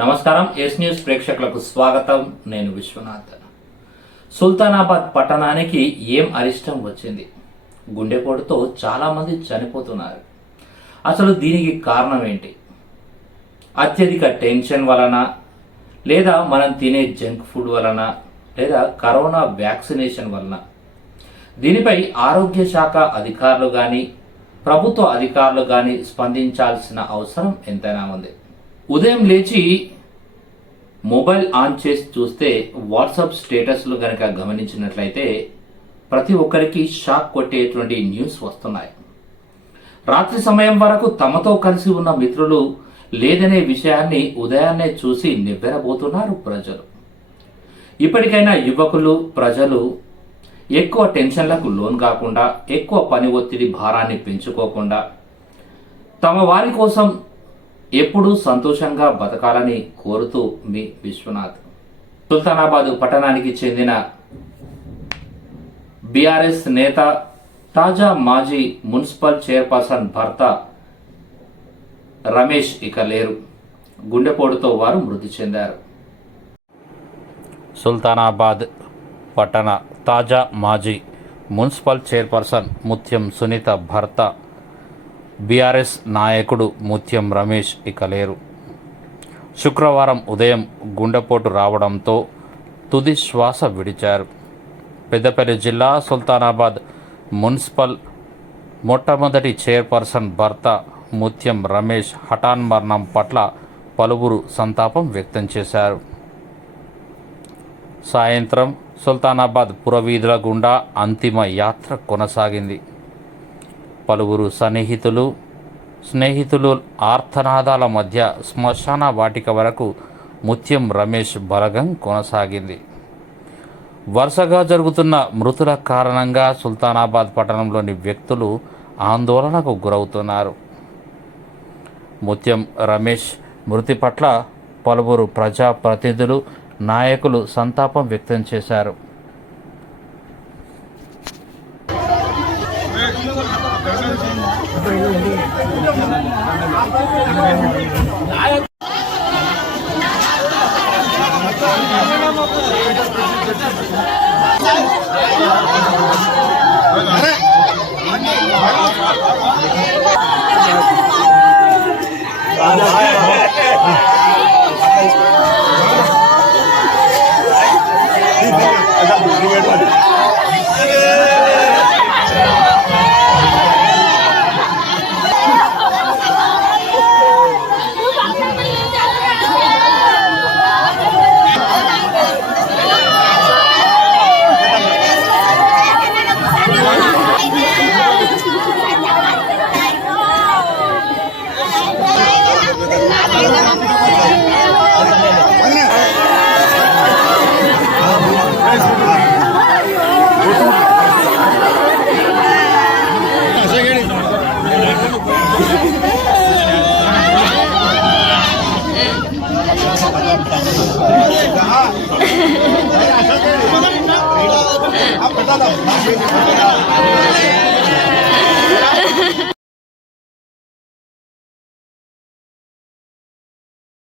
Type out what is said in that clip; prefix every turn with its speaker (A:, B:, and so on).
A: నమస్కారం yes news ప్రేక్షకులకు స్వాగతం. నేను విశ్వనాథ్. సుల్తానాబాద్ పట్టణానికి ఏం అరిష్టం వచ్చింది? గుండెపోటుతో చాలామంది చనిపోతున్నారు. అసలు దీనికి కారణం ఏంటి? అత్యధిక టెన్షన్ వలన లేదా మనం తినే జంక్ ఫుడ్ వలన లేదా కరోనా వ్యాక్సినేషన్ వలన? దీనిపై ఆరోగ్య శాఖ అధికారులు కానీ ప్రభుత్వ అధికారులు కానీ స్పందించాల్సిన అవసరం ఎంతైనా ఉంది. ఉదయం లేచి మొబైల్ ఆన్ చేసి చూస్తే వాట్సాప్ స్టేటస్లు కనుక గమనించినట్లయితే ప్రతి ఒక్కరికి షాక్ కొట్టేటువంటి న్యూస్ వస్తున్నాయి. రాత్రి సమయం వరకు తమతో కలిసి ఉన్న మిత్రులు లేదనే విషయాన్ని ఉదయాన్నే చూసి నివ్వెరబోతున్నారు ప్రజలు. ఇప్పటికైనా యువకులు ప్రజలు ఎక్కువ టెన్షన్లకు లోన్ కాకుండా ఎక్కువ పని ఒత్తిడి భారాన్ని పెంచుకోకుండా తమ వారి కోసం ఎప్పుడూ సంతోషంగా బతకాలని కోరుతూ మీ విశ్వనాథ్. సుల్తానాబాద్ పట్టణానికి చెందిన బీఆర్ఎస్ నేత తాజా మాజీ మున్సిపల్ చైర్పర్సన్ భర్త రమేష్ ఇక లేరు. గుండెపోటుతో వారు మృతి చెందారు. సుల్తానాబాద్ పట్టణ తాజా మాజీ మున్సిపల్ చైర్పర్సన్ ముత్యం సునీత భర్త బీఆర్ఎస్ నాయకుడు ముత్యం రమేష్ ఇక లేరు. శుక్రవారం ఉదయం గుండెపోటు రావడంతో తుది శ్వాస విడిచారు. పెద్దపల్లి జిల్లా సుల్తానాబాద్ మున్సిపల్ మొట్టమొదటి చైర్పర్సన్ భర్త ముత్యం రమేష్ హఠాన్ మరణం పట్ల పలువురు సంతాపం వ్యక్తం చేశారు. సాయంత్రం సుల్తానాబాద్ పురవీధుల గుండా అంతిమ యాత్ర కొనసాగింది. పలువురు సన్నిహితులు స్నేహితులు ఆర్తనాదాల మధ్య శ్మశాన వాటిక వరకు ముత్యం రమేష్ బలగం కొనసాగింది. వరుసగా జరుగుతున్న మృతుల కారణంగా సుల్తానాబాద్ పట్టణంలోని వ్యక్తులు ఆందోళనకు గురవుతున్నారు. ముత్యం రమేష్ మృతి పట్ల పలువురు ప్రజాప్రతినిధులు నాయకులు సంతాపం వ్యక్తం చేశారు. అరే! দাদা